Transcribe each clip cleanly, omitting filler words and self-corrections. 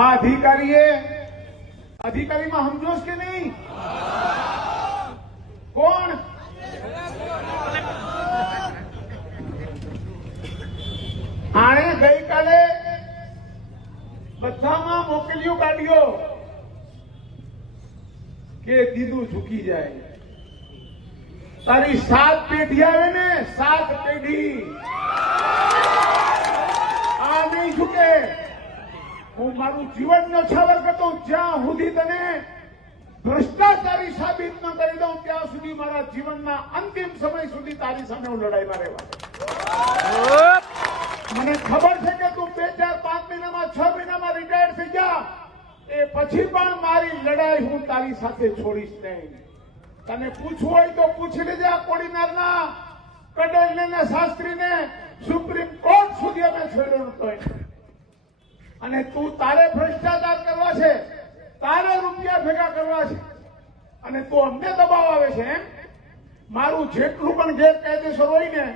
આ અધિકારીમાં સમજોશ કે નહીં? કોણ? આણે ગઈકાલે બધામાં મોકલ્યું કાઢ્યો કે દીદું ઝૂકી જાય. તારી 7 પેઢી આવે ને, 7 પેઢી આ નહીં ઝૂકે. હું મારું જીવન ન્યોછાવર કરતો જ્યાં સુધી તને ભ્રષ્ટાચારી સાબિત ન કરી દઉં ત્યાં સુધી મારા જીવનના અંતિમ સમય સુધી તારી સામે હું લડાઈમાં રહેવા. મને ખબર છે કે તું 2, 4, 5 મહિનામાં 6 મહિનામાં રિટાયર થઈ જા, એ પછી પણ મારી લડાઈ હું તારી સાથે છોડીશ નહીં. તને પૂછવું હોય તો પૂછી લેજે. આ કોડીનારના કડેલને ને શાસ્ત્રીને સુપ્રીમ કોર્ટ સુધી અમે છોડ્યો નતો. અને તું તારે ભ્રષ્ટાચાર કરવા છે, તારે રૂપિયા ભેગા કરવા છે અને તું અમને દબાવ આવે છે એમ? મારું જેટલું પણ ગેરકાયદેસર હોય ને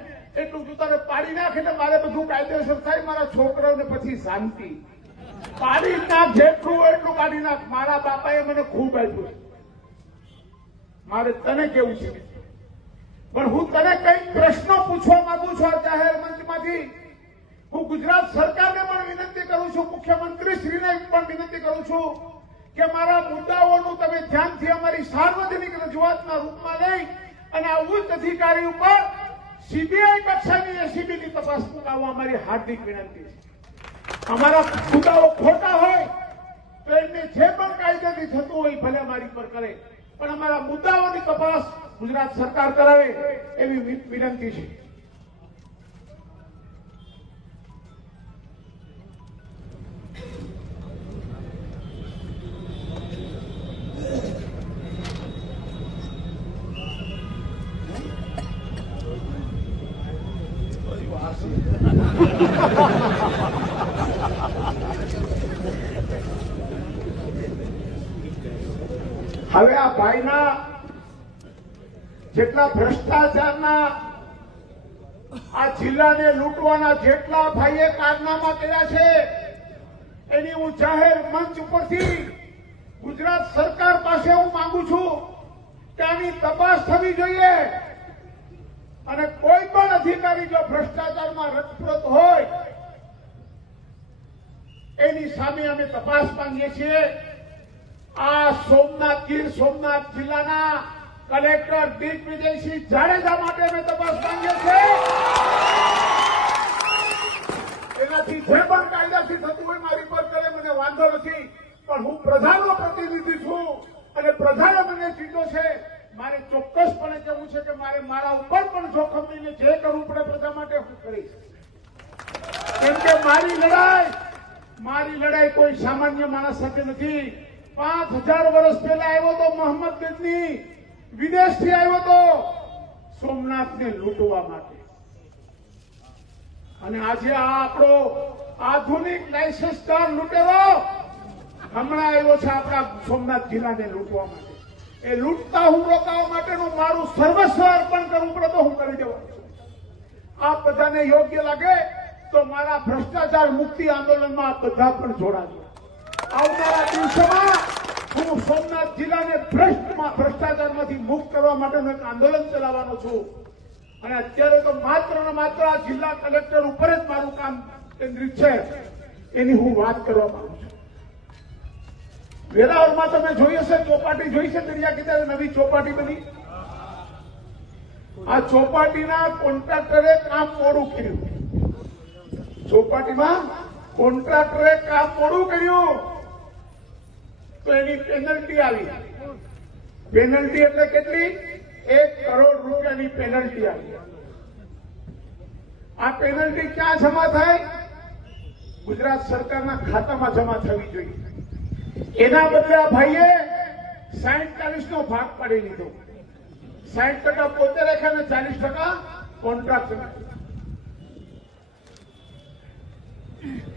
એટલું તું તારે પાડી નાખ એટલે મારે બધું કાયદેસર થાય. મારા છોકરાઓને પછી શાંતિ. પાડી નાખ, જેટલું હોય એટલું કાઢી નાખ. મારા બાપાએ મને ખૂબ આપ્યું. મારે તને કેવું છે? પણ હું તને કઈક પ્રશ્નો પૂછવા માંગુ છું આ જાહેર મંચમાંથી. હું ગુજરાત સરકારને પણ વિનંતી કરું છું, મુખ્યમંત્રી શ્રીને પણ વિનંતી કરું છું કે મારા મુદ્દાઓનું તમે ધ્યાનથી અમારી સાર્વજનિક રજૂઆતના રૂપમાં લઈ અને આ ઉચ્ચ અધિકારી ઉપર સીબીઆઈ કક્ષાની એસીબીની તપાસ કરાવવા અમારી હાર્દિક વિનંતી છે. અમારા મુદ્દાઓ ખોટા હોય તો એમને જે પણ કાયદેથી થતું હોય ભલે અમારી પર કરે, પણ અમારા મુદ્દાઓની તપાસ ગુજરાત સરકાર કરાવે એવી વિનંતી છે. હવે આ ભાઈના જેટલા ભ્રષ્ટાચારના, આ જિલ્લાને લૂંટવાના જેટલા ભાઈએ કારનામા કર્યા છે એની હું જાહેર મંચ ઉપરથી ગુજરાત સરકાર પાસે હું માંગુ છું કે આની તપાસ થવી જોઈએ. અને કોઈ પણ અધિકારી જો ભ્રષ્ટાચારમાં રતપ્રત હોય એની સામે અમે તપાસ માંગીએ છીએ. આ ગીર સોમનાથ જિલ્લાના કલેક્ટર દિગ્વિજયસિંહ જાડેજા માટે અમે તપાસ માંગીએ છીએ. એનાથી જે પણ કાયદાથી થતું હોય મારી પર કરે, મને વાંધો નથી. પણ હું પ્રજાનો પ્રતિનિધિ છું અને પ્રજાએ મને ચીજો છે. મારે ચોક્કસપણે કહેવું છે કે મારે મારા ઉપર પણ જોખમ લઈને જે કરવું પડે પ્રજા માટે હું કરીશ. કેમ કે મારી લડાઈ કોઈ સામાન્ય માણસ સાથે નથી. 5000 વર્ષ પહેલા આવ્યો તો મોહમ્મદ ગજની વિદેશથી આવ્યો તો સોમનાથને લૂંટવા માટે. અને આજે આ આપણો આધુનિક લાયસન્સદાર લૂંટેરો હમણાં આવ્યો છે આપણા સોમનાથ જિલ્લાને લૂંટવા માટે. એ લૂંટતા હું રોકાવા માટેનું મારું સર્વસ્વ અર્પણ કરવું પડે તો હું કરી દેવાનું છું. આ બધાને યોગ્ય લાગે તો મારા ભ્રષ્ટાચાર મુક્તિ આંદોલનમાં આ બધા પણ જોડાજો. આવનારા દિવસોમાં હું સોમનાથ જિલ્લાને ભ્રષ્ટાચારમાંથી મુક્ત કરવા માટેનું એક આંદોલન ચલાવવાનો છું. અને અત્યારે તો માત્ર ને માત્ર આ જિલ્લા કલેક્ટર ઉપર જ મારું કામ કેન્દ્રિત છે. એની હું વાત કરવા માંગુ છું. વેરાવળમાં તમે જોઈ હશે, ચોપાટી જોઈ છે દરિયા કિનારે નવી ચોપાટી બની. આ ચોપાટીના કોન્ટ્રાક્ટરે કામ મોડું કર્યું. ચોપાટીમાં કોન્ટ્રાક્ટરે કામ મોડું કર્યું તો એની પેનલ્ટી આવી. પેનલ્ટી એટલે કેટલી? 1 કરોડ રૂપિયાની પેનલ્ટી આવી. આ પેનલ્ટી ક્યાં જમા થાય? ગુજરાત સરકારના ખાતામાં જમા થવી જોઈએ. એના બદલે આ ભાઈએ 60-40 નો ભાગ પાડી લીધો. 60% પોતે રાખ્યા અને 40% કોન્ટ્રાક્ટર.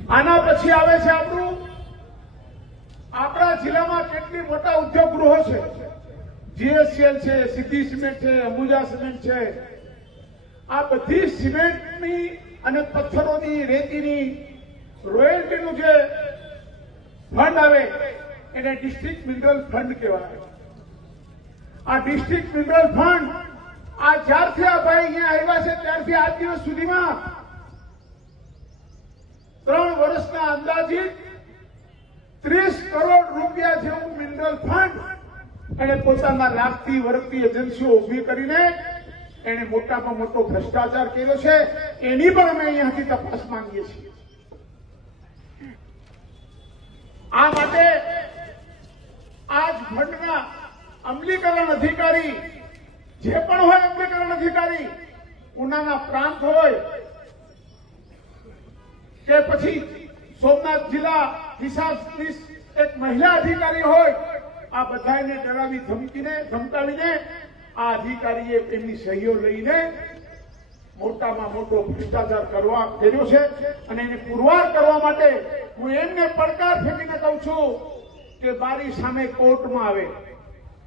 આના પછી આવે છે આપણા જિલ્લામાં કેટલી મોટા ઉદ્યોગ ગૃહો છે. જીએસસીએલ છે, સિદ્ધિ સિમેન્ટ છે, અંબુજા સિમેન્ટ છે. આ બધી સિમેન્ટની અને પથ્થરોની, રેતીની રોયલ્ટીનું જે ફંડ આવે એને ડિસ્ટ્રિક્ટ મિનરલ ફંડ કહેવાય. આ ડિસ્ટ્રિક્ટ મિનરલ ફંડ આ જ્યારથી આ ભાઈ અહીંયા આવ્યા છે ત્યારથી આજ દિવસ સુધીમાં 3 વર્ષના અંદાજિત 30 કરોડ રૂપિયા જેવું મિનરલ ફંડ એને પોતાના લાગતી વળગતી એજન્સીઓ ઉભી કરીને એને મોટામાં મોટો ભ્રષ્ટાચાર કર્યો છે. એની પણ અમે અહીંયાથી તપાસ માંગીએ છીએ. આ માટે આ જ ફંડના અમલીકરણ અધિકારી જે પણ હોય, અમલીકરણ અધિકારી ઉનાના પ્રાંત હોય કે પછી સોમનાથ જિલ્લા હિસાબનીશ એક મહિલા અધિકારી હોય, આ બધાને ડરાવી ધમકાવીને આ અધિકારીએ એમની સહીઓ લઈને મોટામાં મોટો ભ્રષ્ટાચાર કર્યો છે. અને એને પુરવાર કરવા માટે હું એમને પડકાર ફેંકીને કહું છું કે મારી સામે કોર્ટમાં આવે.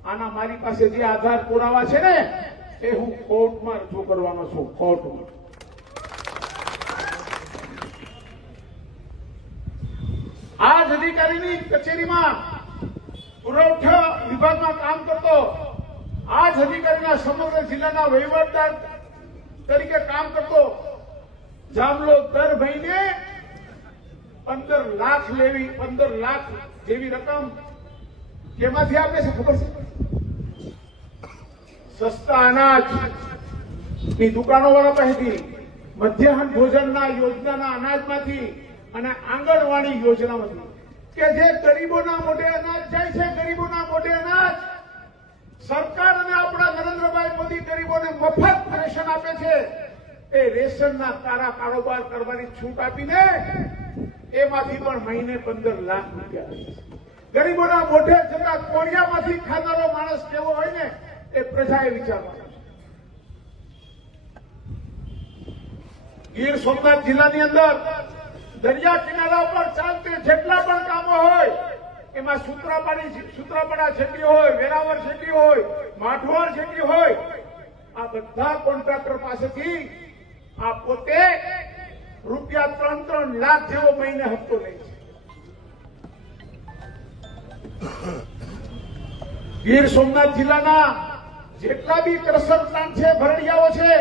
આના મારી પાસે જે આધાર પુરાવા છે ને એ હું કોર્ટમાં રજૂ કરવાનો છું. કોર્ટમાં આ જ અધિકારીની કચેરીમાં પુરવઠા વિભાગમાં કામ કરતો આ જ અધિકારીના સમગ્ર જિલ્લાના વહીવટદાર તરીકે કામ કરતો જામલો દર મહિને 15 લાખ જેવી રકમ કેમાંથી આપે છે ખબર છે? સસ્તા અનાજ ની દુકાનો વાળા પાસેથી, મધ્યાહન ભોજનના યોજનાના અનાજમાંથી અને આંગણવાડી યોજનામાંથી, કે જે ગરીબોના મોઢે અનાજ જાય છે. ગરીબોના મોઢે અનાજ સરકાર અને આપણા નરેન્દ્રભાઈ મોદી ગરીબોને મફત રેશન આપે છે. એ રેશનના કારા કારોબાર કરવાની છૂટ આપીને એમાંથી પણ મહિને 15 લાખ રૂપિયા આપે છે. ગરીબોના મોઢે જતા કોળિયામાંથી ખાનારો માણસ કેવો હોય ને એ પ્રજાએ વિચારવાનું છે. ગીર સોમનાથ જિલ્લાની અંદર દરિયા કિનારા પર ચાલતી જેટલા પણ કામો હોય એમાં સૂત્રાપાડા જેટલી હોય, વેરાવળ જેટલી હોય, માઠવાડ જેટલી હોય, આ બધા કોન્ટ્રાક્ટર પાસેથી આ પોતે રૂપિયા 3 લાખ જેવો મહિને હપ્તો લે છે. ગીર સોમનાથ જિલ્લાના જેટલા બી ક્રશર પ્લાન્ટ છે, ભરડિયાઓ છે,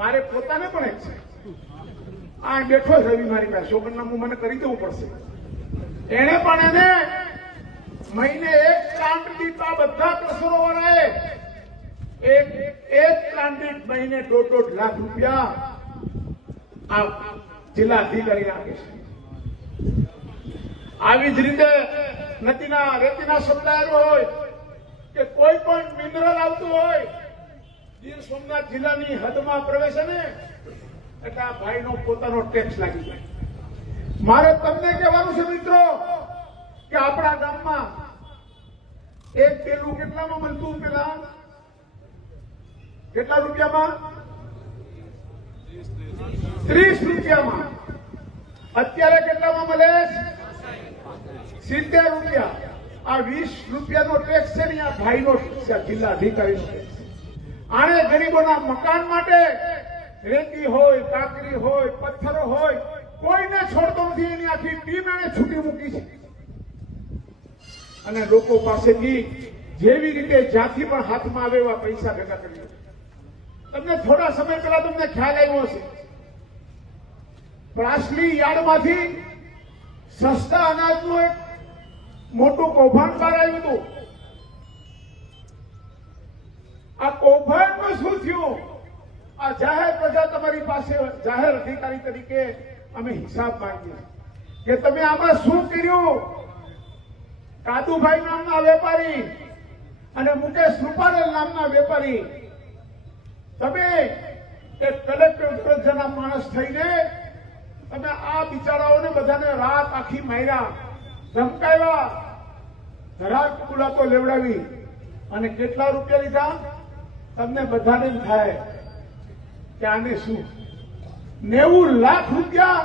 મારે પોતાને પણ એક છે. આ બેઠો રવિ મારી પાસે સોગંદનામું મને કરી દેવું પડશે. એને પણ એને મહિને એક પ્લાન્ટ દીઠ આ બધા ક્રશરો વાળાએ એક પ્લાન્ટ દીઠ મહિને 1.5 લાખ રૂપિયા આ જિલ્લા અધિકારી આપે છે. આવી જ રીતે રેતીના સપ્લાયર હોય કે કોઈ પણ મિનરલ આવતું હોય, ગીર સોમનાથ જિલ્લાની હદમાં પ્રવેશે ને એટલે આ ભાઈનો પોતાનો ટેક્સ લાગી જાય. મારે તમને કહેવાનું છે મિત્રો કે આપણા ગામમાં એક પેલું કેટલામાં મળતું? પેલા કેટલા રૂપિયામાં? 30 રૂપિયામાં. અત્યારે કેટલામાં મળે? 70 રૂપિયા. આ 20 રૂપિયાનો ટેક્સ છે ને આ ભાઈનો જિલ્લા અધિકારીનો ટેક્સ. આને ગરીબોના મકાન માટે રેતી હોય, કાંકરી હોય, પથ્થરો હોય, કોઈને છોડતો નથી. એની આખી ટીમ એને છૂટી મૂકી છે અને લોકો પાસેથી જેવી રીતે જ્યાંથી પણ હાથમાં આવે એવા પૈસા ભેગા કરી. તમને થોડા સમય પહેલા તમને ખ્યાલ આવ્યો હશે, પ્રાસલી યાર્ડમાંથી સસ્તા અનાજનું એક મોટું કૌભાંડ બહાર આવ્યું હતું. આ કૌભાંડનું શું થયું? આ જાહેર પ્રજા તમારી પાસે જાહેર અધિકારી તરીકે અમે હિસાબ માંગીએ કે તમે આમાં શું કર્યું? કાદુભાઈ નામના વેપારી અને મુકેશ રૂપારેલ નામના વેપારી, તમે એક કલેક્ટર દરજ્જાના માણસ થઈને તમે આ બિચારાઓને બધાને રાત આખી માર્યા, ધમકાવ્યા, ધરાક મુલાતો લેવડાવી અને કેટલા રૂપિયા લીધા? તમને બધાને થાય કે આને શું 90 લાખ રૂપિયા.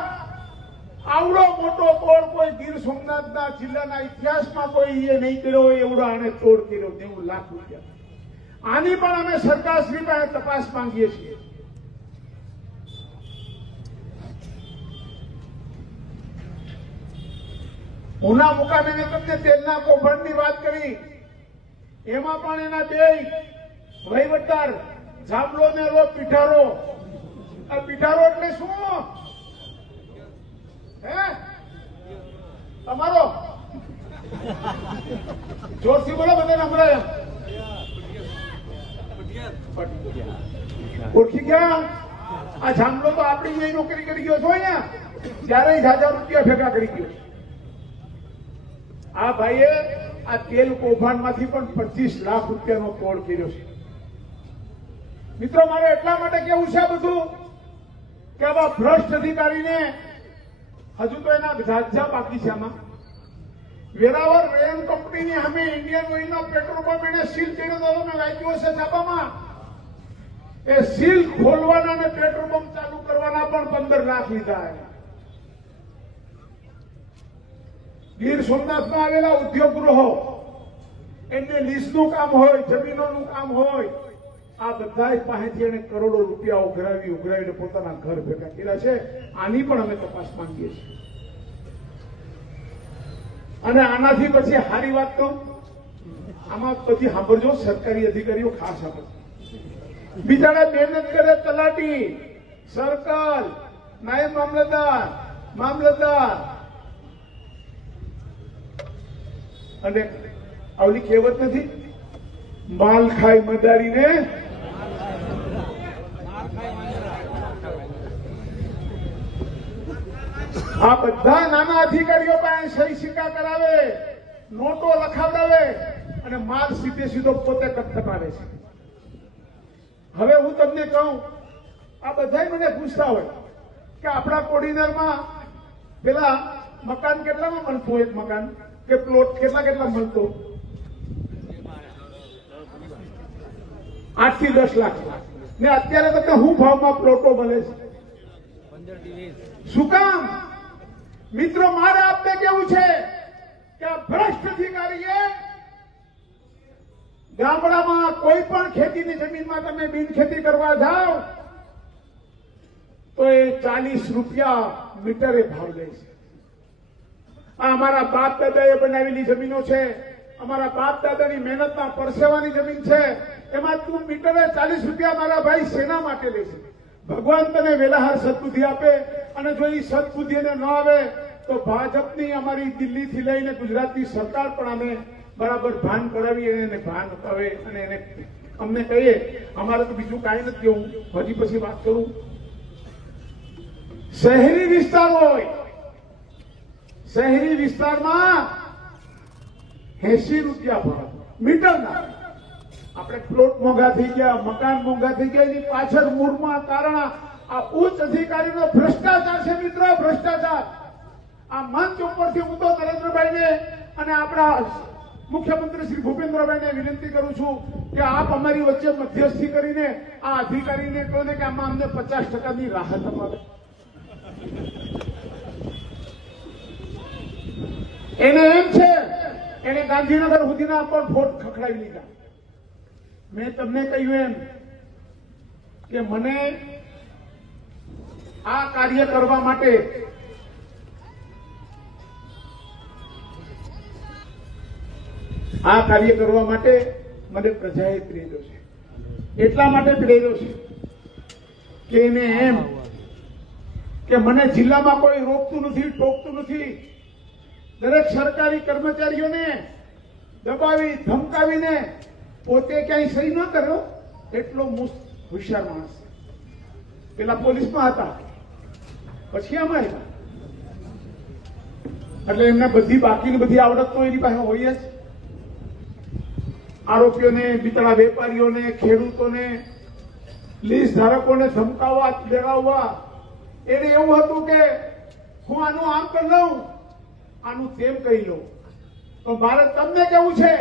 આવડો મોટો તોડ કોઈ ગીર સોમનાથના જિલ્લાના ઇતિહાસમાં કોઈ એ નહીં કર્યો હોય એવડો આને તોડ કર્યો. 90 લાખ રૂપિયા. આની પણ અમે સરકારશ્રી પાસે તપાસ માંગીએ છીએ. ઉના મુકામે મેં તમને તેલના કૌભાંડની વાત કરી, એમાં પણ એના બે વહીવટદાર જામલો ને રો પીઠારો. આ પીઠારો એટલે શું? હે તમારો જોરથી બોલો, બધાને સંભળાય. ઓળખી ગયા? આ જામલો તો આપણી અહીં નોકરી કરી ગયો છો, અહીંયા ત્યારે 1000 રૂપિયા ભેગા કરી ગયો. આ ભાઈએ આ તેલ કૌભાંડ માંથી પણ 25 લાખ રૂપિયાનો તોડ કર્યો છે. મિત્રો, મારે એટલા માટે કેવું છે આ બધું કે આવા ભ્રષ્ટ અધિકારીને હજુ તો એના ઝાઝા બાકી છે. આમાં વેરાવર રેન કંપનીની સામે ઇન્ડિયન ઓઇલનો પેટ્રોલ પંપ એને સીલ કર્યો હતો, મેં વાંચ્યું હશે છાપામાં. એ સીલ ખોલવાના અને પેટ્રોલ પંપ ચાલુ કરવાના પણ 15 લાખ લીધા. ગીર સોમનાથમાં આવેલા ઉદ્યોગ ગૃહો, એમને લીઝનું કામ હોય, જમીનોનું કામ હોય, આ બધા પાસેથી એને કરોડો રૂપિયા ઉઘરાવીને પોતાના ઘર ભેગા કર્યા છે. આની પણ અમે તપાસ માંગીએ છીએ. અને આનાથી પછી સારી વાત કહું, આમાં પછી સાંભળજો, સરકારી અધિકારીઓ ખાસ સાંભળજો. બિચારા મહેનત કરે, તલાટી, સર્કલ, નાયબ મામલતદાર, અને આવલી કહેવત નથી, માલ ખાય મદારીને આ બધા નાના અધિકારીઓ પાસે સહી સિક્કા કરાવે, નોટો લખાવડાવે અને માલ સીધો પોતે કટકટાવે છે. હવે હું તમને કહું, આ બધા મને પૂછતા હોય કે આપણા કોડીનારમાં પેલા મકાન કેટલામાં મળતું, એક મકાન કે પ્લોટ કેટલા મળતો? 8 થી 10 લાખ ને અત્યારે તમને શું ભાવમાં પ્લોટો મળે છે? શું કામ? મિત્રો, મારે આપને કેવું છે કે આ ભ્રષ્ટ અધિકારીએ ગામડામાં કોઈ પણ ખેતીની જમીનમાં તમે બિનખેતી કરવા જાઓ તો એ 40 રૂપિયા મીટરે ભાવ લે છે. આ અમારા બાપ દાદાએ બનાવેલી જમીનો છે, અમારા બાપ દાદાની મહેનતના પરસેવાની જમીન છે. એમાં તું મીટરે 40 રૂપિયા મારા ભાઈ શેના માટે લે છે? ભગવાન તને વેલાહાર સદબુદ્ધિ આપે, અને જો એ સદબુદ્ધિ એને ન આવે તો ભાજપની અમારી દિલ્હીથી લઈને ગુજરાતની સરકાર પણ અમે બરાબર ભાન કરાવી, એને ભાન અપાવે અને એને અમને કહીએ. અમારે તો બીજું કાંઈ નથી કેવું. હજી પછી વાત કરું. શહેરી વિસ્તાર હોય, શહેરી વિસ્તારમાં 80 રૂપિયા ભાવ મીટરના. આપણે પ્લોટ મોંઘા થઈ ગયા, મકાન મોંઘા થઈ ગયા, એની પાછળ મૂળમાં કારણ આ ઉચ્ચ અધિકારીનો ભ્રષ્ટાચાર છે. મિત્રો, ભ્રષ્ટાચાર. આ મંચ ઉપરથી હું તો નરેન્દ્રભાઈને અને આપણા મુખ્યમંત્રી શ્રી ભૂપેન્દ્રભાઈને વિનંતી કરું છું કે આપ અમારી વચ્ચે મધ્યસ્થી કરીને આ અધિકારીને કહો ને કે આમાં અમને 50% રાહત અપાવે. એને એમ છે, એને ગાંધીનગર સુધીના પણ ફોટ ખખડાવી લીધા. મેં તમને કહ્યું એમ કે મને આ કાર્ય કરવા માટે મને પ્રજાએ પ્રેર્યો છે. એટલા માટે પ્રેર્યો છે કે એને એમ કે મને જિલ્લામાં કોઈ રોકતું નથી, ટોકતું નથી. દરેક સરકારી કર્મચારીઓને દબાવી ધમકાવીને પોતે ક્યાંય સહી ન કર્યો એટલો હોશિયાર માણસ. પેલા પોલીસમાં હતા, પછી આમાં હતા, એટલે એમને બધી આવડત તો એની પાસે હોય જ. આરોપીઓને, બિચારા વેપારીઓને, ખેડૂતોને, લીઝ ધારકોને ધમકાવવા, ડરાવવા. એને એવું હતું કે હું આનું આમ કરી લઉં, આનું તેમ કહી લઉં. તો મારે તમને કેવું છે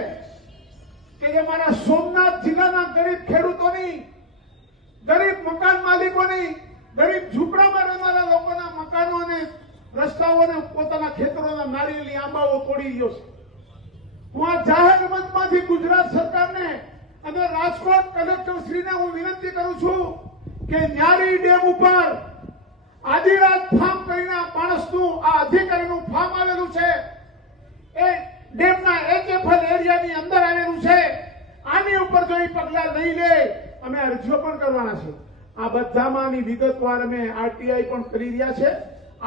કે જે મારા સોમનાથ જિલ્લાના ગરીબ ખેડૂતોની, ગરીબ મકાન માલિકોની, ગરીબ ઝૂંપડામાં રહેનારા લોકોના મકાનો અને રસ્તાઓને, પોતાના ખેતરોના નારિયેળી આંબાઓ તોડી રહ્યો છે. હું આ જાહેર મંચમાંથી ગુજરાત સરકારને અને રાજકોટ કલેક્ટરશ્રીને હું વિનંતી કરું છું કે ન્યારી ડેમ ઉપર આદિરાજ ફાર્મ કરીને આ માણસનું, આ અધિકારીનું ફાર્મ આવેલું છે. ડેમના HFL એરિયાની અંદર આવેલું છે. આની ઉપર જો એ પગલા નહીં લે, અમે અરજીઓ પણ કરવાના છે. આ બધામાંની વિગતવાર અમે આરટીઆઈ પણ કરી રહ્યા છે,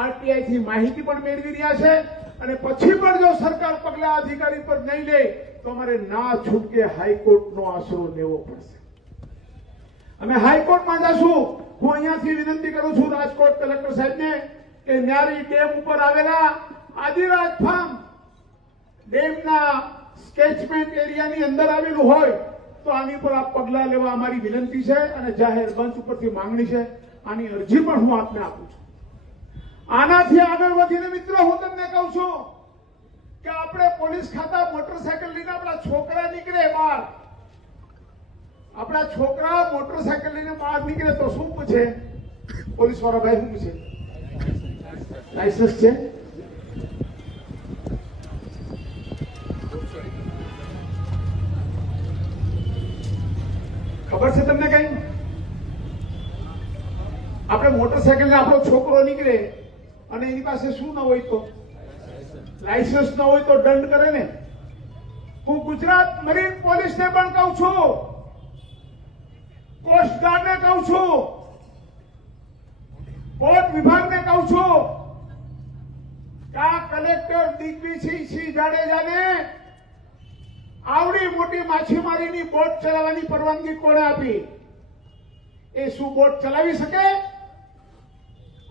આરટીઆઈ થી માહિતી પણ મેળવી રહ્યા છે. અને પછી પણ જો સરકાર પગલા અધિકારી પર નહીં લે તો અમારે ના છૂટકે હાઈકોર્ટનો આશરો લેવો પડશે. અમે હાઈકોર્ટમાં જશું. હું અહીંયાથી વિનંતી કરું છું રાજકોટ કલેક્ટર સાહેબને કે ન્યારી ડેમ ઉપર આવેલા આદિરાજ ફાર્મ ડેમના સ્કેચમેન્ટ એરિયાની અંદર આવેલું હોય તો આની પર આપ પગલા લેવા અમારી વિનંતી છે અને જાહેર મંચ ઉપરથી માંગણી છે. આની અરજી પણ હું આપને આપું છું. આનાથી આગળ વધીને મિત્રો હું તમને કહું છું કે આપણે પોલીસ ખાતા મોટરસાયકલ લઈને આપણા છોકરા નીકળે બહાર, આપણા છોકરા મોટરસાયકલ લઈને બહાર નીકળે તો શું પૂછે પોલીસ વાળા ભાઈ? શું પૂછે? લાયસન્સ છે? ખબર છે તમને કઈ? આપણે મોટરસાયકલ ને આપણો છોકરો નીકળે અને એની પાસે શું ન હોય તો લાયસન્સ ન હોય તો દંડ કરે ને. હું ગુજરાત મરીન પોલીસને પણ કહું છું, કોસ્ટગાર્ડને કહું છું, પોર્ટ વિભાગને કહું છું કે આ કલેક્ટર દિગ્વિજયસિંહ જાડેજાને આવડી મોટી માછીમારીની બોટ ચલાવવાની પરવાનગી કોણે આપી? એ શું બોટ ચલાવી શકે?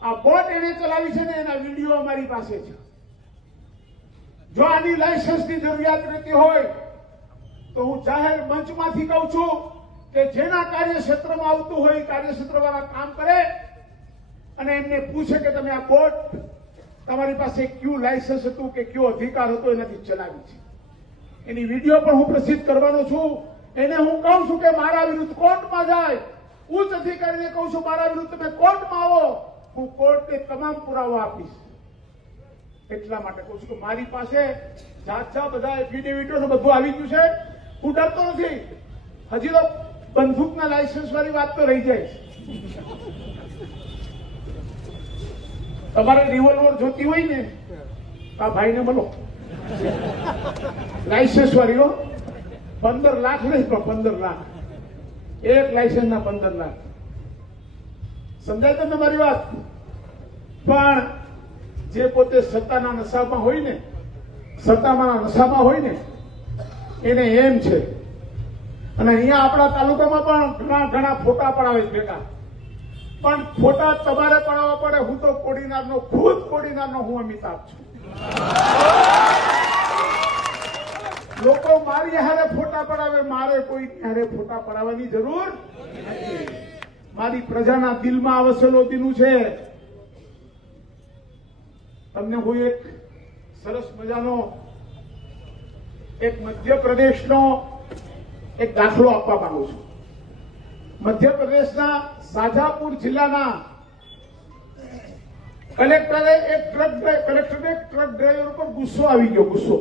આ બોટ એને ચલાવી છે ને એના વિડીયો અમારી પાસે છે. જો આની લાયસન્સની જરૂરિયાત રહેતી હોય તો હું જાહેર મંચમાંથી કહું છું કે જેના કાર્યક્ષેત્રમાં આવતું હોય એ કાર્યક્ષેત્રવાળા કામ કરે અને એમને પૂછે કે તમે આ બોટ તમારી પાસે કયું લાયસન્સ હતું કે કયો અધિકાર હતો એનાથી ચલાવી છે. એની વિડીયો પણ હું પ્રસિદ્ધ કરવાનો છું. એને હું કહું છું કે મારા વિરુદ્ધ કોર્ટમાં જાય. ઉચ્ચ અધિકારીને કહું છું મારા વિરુદ્ધ તમે કોર્ટમાં આવો, હું કોર્ટને તમામ પુરાવા આપીશ. એટલા માટે કહું છું કે મારી પાસે જાત બધા એફિડેવિટો બધું આવી ગયું છે. હું ડરતો નથી. હજી તો બંદૂકના લાયસન્સ વાળી વાત તો રહી જાય. તમારે રિવોલ્વર જોતી હોય ને આ ભાઈને મળો, લાયસન્સ વાળીઓ 15 લાખ નહીં પણ 15 લાખ, એક લાયસન્સ ના 15 લાખ. સમજાય તમને મારી વાત? પણ જે પોતે સત્તાના નશામાં હોય ને, સત્તામાં નશામાં હોય ને એને એમ છે. અને અહીંયા આપણા તાલુકામાં પણ ઘણા ફોટા પડાવે છે ભેગા, પણ ફોટા તમારે પડાવવા પડે. હું તો કોડીનારનો, ખુદ કોડીનારનો હું અમિતાભ છું. લોકો મારી હારે ફોટા પડાવે, મારે કોઈ હારે ફોટા પડાવવાની જરૂર નથી. મારી પ્રજાના દિલમાં વસેલો દિનું છે. તમને હું એક સરસ મજાનો એક મધ્યપ્રદેશનો એક દાખલો આપવા માંગુ છું. મધ્યપ્રદેશના શાજાપુર જિલ્લાના કલેક્ટરે એક ટ્રક ડ્રાઈવર પર ગુસ્સો આવી ગયો, ગુસ્સો.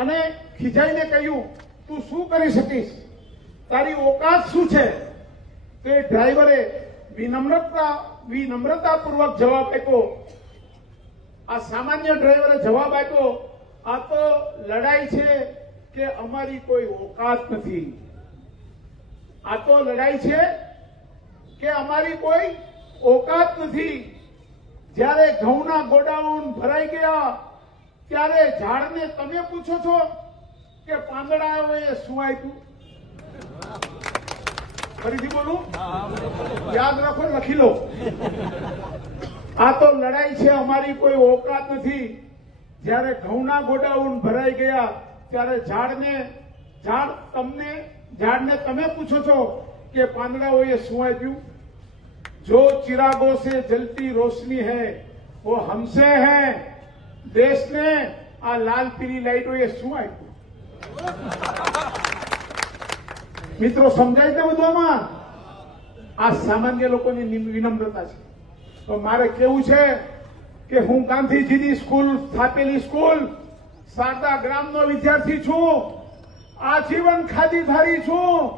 અને ખીજાઈને કહ્યું તું શું કરી શકીશ, તારી ઓકાત શું છે? તે ડ્રાઈવરે વિનમ્રતાપૂર્વક જવાબ આપ્યો. આ સામાન્ય ડ્રાઈવરે જવાબ આપ્યો, આ તો લડાઈ છે કે અમારી કોઈ ઓકાત નથી. આ તો લડાઈ છે કે અમારી કોઈ ઓકાત નથી. જ્યારે ઘઉંના ગોડાઉન ભરાઈ ગયા ત્યારે ઝાડને તમે પૂછો છો કે પાંદડાઓએ શું આપ્યું? ફરીથી બોલું, યાદ રાખો, લખી લો. આ તો લડાઈ છે, અમારી કોઈ ઓકાત નથી. જ્યારે ઘઉંના ગોડાઉન ભરાઈ ગયા ત્યારે ઝાડને તમે પૂછો છો કે પાંદડાઓએ શું આપ્યું? जो चिरागों से जलती रोशनी है वो हमसे है. દેશને આ લાલ પીળી લાઈટોએ શું આપ્યું? મિત્રો સમજાય છે બધામાં? આ સામાન્ય લોકોની વિનમ્રતા છે. તો મારે કેવું છે કે હું ગાંધીજીની સ્કૂલ સ્થાપેલી સ્કૂલ શારદા ગ્રામનો વિદ્યાર્થી છું, આજીવન ખાદીધારી છું.